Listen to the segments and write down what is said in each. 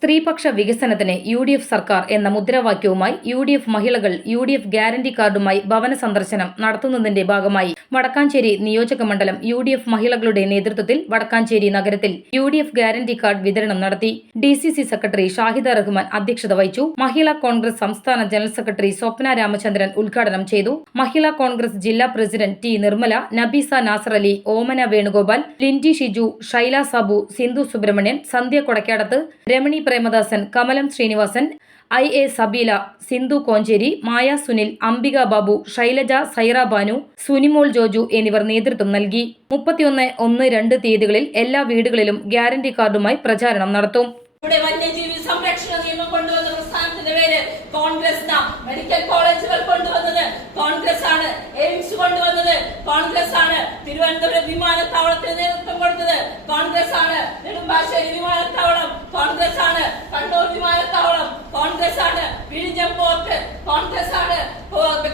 സ്ത്രീപക്ഷ വികസനത്തിന് UDF സർക്കാർ എന്ന മുദ്രാവാക്യവുമായി UDF മഹിളകൾ UDF ഗ്യാരണ്ടി കാർഡുമായി ഭവന സന്ദർശനം നടത്തുന്നതിന്റെ ഭാഗമായി വടക്കാഞ്ചേരി നിയോജക മണ്ഡലം UDF മഹിളകളുടെ നേതൃത്വത്തിൽ വടക്കാഞ്ചേരി നഗരത്തിൽ UDF ഗ്യാരണ്ടി കാർഡ് വിതരണം നടത്തി. DCC സെക്രട്ടറി ഷാഹിദ റഹ്മാൻ അധ്യക്ഷത വഹിച്ചു. മഹിളാ കോൺഗ്രസ് സംസ്ഥാന ജനറൽ സെക്രട്ടറി സ്വപ്ന രാമചന്ദ്രൻ ഉദ്ഘാടനം ചെയ്തു. മഹിളാ കോൺഗ്രസ് ജില്ലാ പ്രസിഡന്റ് T. നിർമ്മല, നബീസ നാസർ അലി, ഓമന വേണുഗോപാൽ, ലിൻഡി ഷിജു, ഷൈല സാബു, സിന്ധു സുബ്രഹ്മണ്യൻ, സന്ധ്യ കൊടക്കാടത്ത്, രമണി പ്രേമദാസൻ, കമലം ശ്രീനിവാസൻ, IA സബീല, സിന്ധു കോഞ്ചേരി, മായ സുനിൽ, അംബിക ബാബു, ശൈലജ, സൈറ ബാനു, സുനിമോൾ ജോജു എന്നിവർ നേതൃത്വം നൽകി. 31, 1, 2 തീയതികളിൽ എല്ലാ വീടുകളിലും ഗ്യാരണ്ടി കാർഡുമായി പ്രചാരണം നടത്തും. വന്യജീവി സംരക്ഷണ നിയമം കൊണ്ടുവന്ന പ്രസ്ഥാനത്തിന്റെ പേര് കോൺഗ്രസ്. മെഡിക്കൽ കോളേജുകൾ കൊണ്ടുവന്നത് കോൺഗ്രസ് ആണ്. എയിംസ് കൊണ്ടുവന്നത് കോൺഗ്രസ് ആണ്. തിരുവനന്തപുരം വിമാനത്താവളത്തിന് നേതൃത്വം കൊടുത്തത് കോൺഗ്രസ് ആണ്. നെടുമ്പാശ്ശേരി വിമാനത്താവളം കോൺഗ്രസ് ആണ്. കണ്ണൂർ വിമാനത്താവളം കോൺഗ്രസ് ആണ്. വിഴിഞ്ഞം പോർട്ട് കോൺഗ്രസ് ആണ്.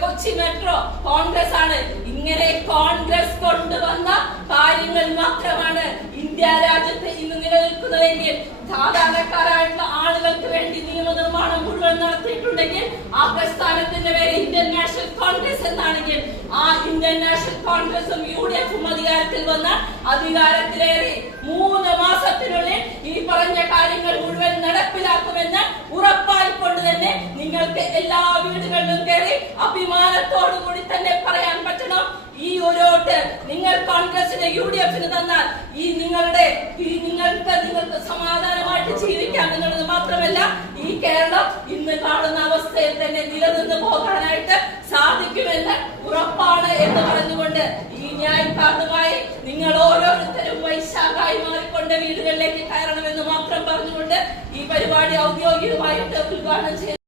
കൊച്ചി മെട്രോ കോൺഗ്രസ് ആണ്. ഇങ്ങനെ കോൺഗ്രസ് കൊണ്ടുവന്ന കാര്യങ്ങൾ മാത്രമാണ് ഇന്ത്യ രാജ്യത്ത് ഇന്ന് നിലനിൽക്കുന്നതെങ്കിൽ, സാധാരണക്കാരായിട്ടുള്ള ആളുകൾക്ക് വേണ്ടി നിയമനിർമ്മാണം മുഴുവൻ നടത്തിയിട്ടുണ്ടെങ്കിൽ ആ പ്രസ്ഥാനത്തിന്റെ പേര് ഇന്ത്യൻ നാഷണൽ കോൺഗ്രസ് എന്നാണെങ്കിൽ, ആ ഇന്ത്യൻ നാഷണൽ കോൺഗ്രസും UDFും അധികാരത്തിൽ വന്ന അധികാരത്തിലേറി 3 മാസത്തിനുള്ളിൽ ഈ പറഞ്ഞ കാര്യങ്ങൾ മുഴുവൻ നടപ്പിലാക്കുമെന്ന് ഉറപ്പായിക്കൊണ്ട് തന്നെ നിങ്ങൾക്ക് എല്ലാ വീടുകളിലും കയറി അഭിമാനത്തോടു കൂടി തന്നെ പറയാൻ പറ്റണം, ഈ ഒരു വോട്ട് നിങ്ങൾ കോൺഗ്രസിന് UDFന് തന്നാൽ നിങ്ങൾക്ക് സമാധാനമായിട്ട് ജീവിക്കാം എന്നുള്ളത് മാത്രമല്ല, ഈ കേരളം ഇന്ന് കാണുന്ന അവസ്ഥയിൽ തന്നെ നിലനിന്ന് പോകാനായിട്ട് സാധിക്കുമെന്ന് ഉറപ്പാണ് എന്ന് പറഞ്ഞുകൊണ്ട് ഈ ന്യായക്കാർഡുമായി നിങ്ങൾ ഓരോരുത്തരും വൈശാഖായി മാറിക്കൊണ്ട് വീടുകളിലേക്ക് കയറണമെന്ന് മാത്രം പറഞ്ഞുകൊണ്ട് ഈ പരിപാടി ഔദ്യോഗികമായിട്ട് ഉദ്ഘാടനം ചെയ്യുന്നു.